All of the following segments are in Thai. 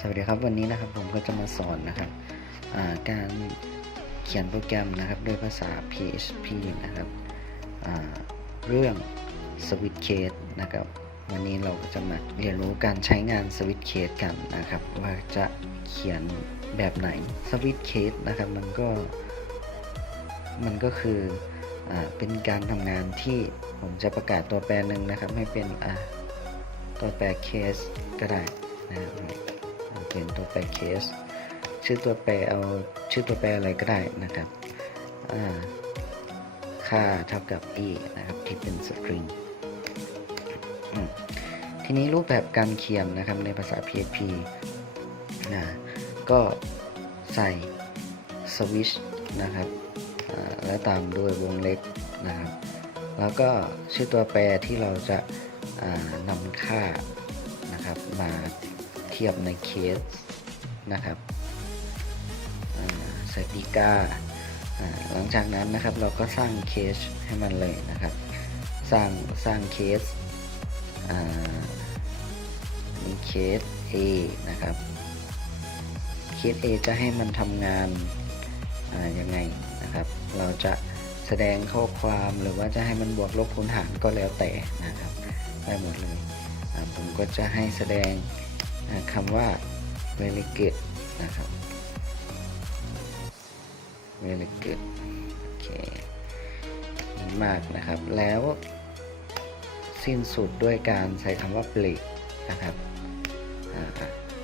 สวัสดีครับวันนี้นะครับผมก็จะมาสอนนะครับาการเขียนโปรแกรมนะครับด้วยภาษา PHP นะครับเรื่อง Switch Case นะครับ วันนี้เราก็จะมาเรียนรู้การใช้งาน Switch Case กันนะครับ ว่าจะเขียนแบบไหน Switch Case นะครับมันก็มันก็คืออเป็นการทำงานที่ผมจะประกาศตัวแปรหนึ่งนะครับ ให้เป็นตัวแปร case ก็ได้นะครับ เอาเป็นตัวแปร case ชื่อตัวแปรเอาชื่อตัวแปรอะไรก็ได้นะครับค่าเท่ากับ e นะครับที่เป็น string ทีนี้รูปแบบการเขียนนะครับในภาษา PHP นะก็ใส่ switch นะครับและตามด้วยวงเล็บนะครับแล้วก็ชื่อตัวแปรที่เราจะนำค่านะครับมา ทียบในเคสนะครับใส่ปีก้าหลังจากนั้นนะครับเราก็สร้างเคสให้มันเลยนะครับ สร้างสร้างเคสมีเคส A นะครับเคส A จะให้มันทำงานยังไงนะครับ เราจะแสดงข้อความหรือว่าจะให้มันบวกลบคูณหารก็แล้วแต่นะครับ ได้หมดเลยผมก็จะให้แสดง คำว่า very good นะครับ very good โอเคดีมากนะครับ แล้วสิ้นสุดด้วยการใช้คำว่า break นะครับ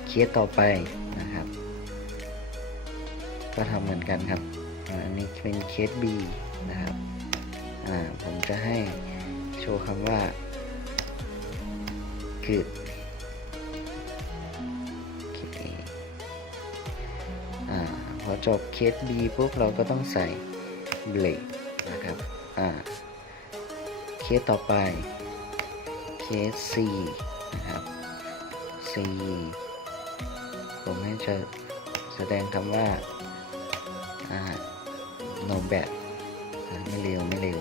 เคสต่อไปนะครับ ก็ทำเหมือนกันครับอันนี้เป็นเคส B นะครับผมจะให้โชว์คำว่า good จบเคส B ปุ๊บเราก็ต้องใส่ break นะครับอ่าเคสต่อไปเคส C นะครับ C ผมให้จะแสดงคำว่าอ่า no bad ไม่เร็วไม่เร็ว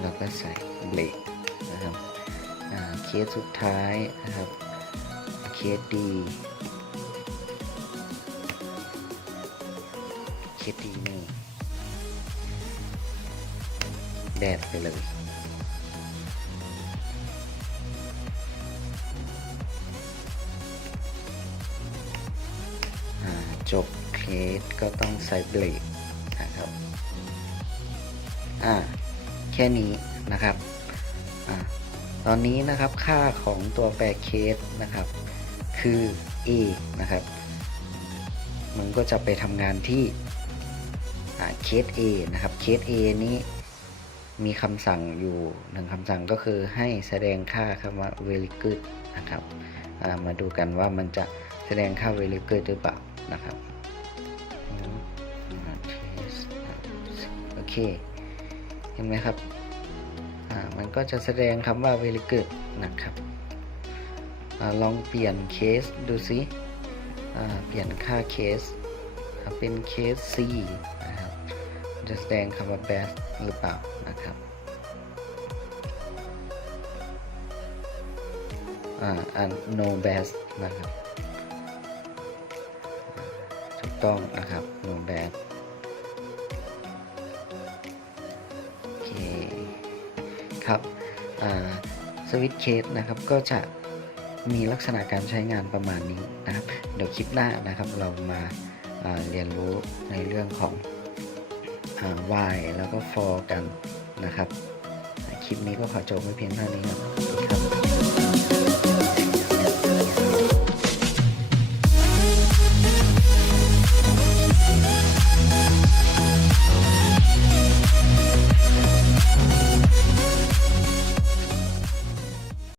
เราก็ใส่เบรก นะครับเคสสุดท้ายนะครับเคสดีเคสดีนี่แดดไปเลยจบเคสก็ต้องใส่เบรกนะครับ อ่า แค่นี้นะครับ อ่าตอนนี้นะครับค่าของตัวแปรเคสนะครับคือ a นะครับ มันก็จะไปทำงานที่เคส a นะครับเคส a นี้มีคำสั่งอยู่หนึ่งคำสั่งก็คือให้แสดงค่าคำว่า very good นะครับามาดูกันว่ามันจะแสดงค่า very good หรือเปล่านะครับโอเคเห็นไหมครับ มันก็จะแสดงคำว่า very good นะครับอลองเปลี่ยนเคสดูสิเปลี่ยนค่าเคส เป็นเคส C นะครับจะแสดงคำว่า best หรือเปล่านะครับอัน no best นะครับ ถูกต้องนะครับ no best ครับสวิตเคสนะครับก็จะมีลักษณะการใช้งานประมาณนี้นะครับ เดี๋ยวคลิปหน้านะครับเรามาาเรียนรู้ในเรื่องของอา while แล้วก็ for กันนะครับ คลิปนี้ก็ขอจบไว้เพียงเท่านี้ครับ